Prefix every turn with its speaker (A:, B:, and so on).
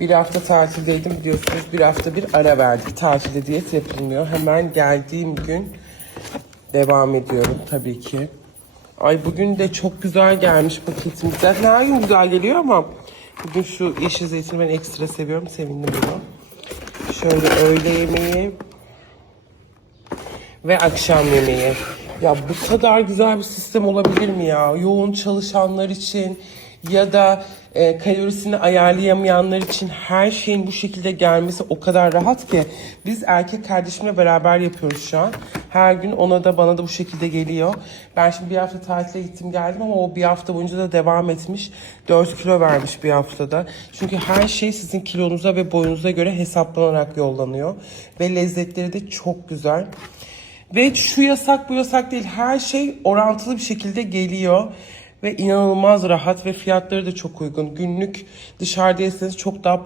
A: Bir hafta tatildeydim biliyorsunuz. Bir hafta bir ara verdik. Tatilde diyet yapılmıyor. Hemen geldiğim gün devam ediyorum tabii ki. Ay bugün de çok güzel gelmiş paketimiz. Zaten her gün güzel geliyor ama bugün şu yeşil zeytini ben ekstra seviyorum. Sevindim bunu. Şöyle öğle yemeği ve akşam yemeği. Ya bu kadar güzel bir sistem olabilir mi ya? Yoğun çalışanlar için ya da e, kalorisini ayarlayamayanlar için her şeyin bu şekilde gelmesi o kadar rahat ki biz erkek kardeşimle beraber yapıyoruz şu an. Her gün ona da bana da bu şekilde geliyor. Ben şimdi bir hafta tatile gittim geldim ama o bir hafta boyunca da devam etmiş. 4 kilo vermiş bir haftada. Çünkü her şey sizin kilonuza ve boyunuza göre hesaplanarak yollanıyor. Ve lezzetleri de çok güzel. Ve şu yasak bu yasak değil. Her şey orantılı bir şekilde geliyor. Ve inanılmaz rahat ve fiyatları da çok uygun. Günlük dışarıda yeseniz çok daha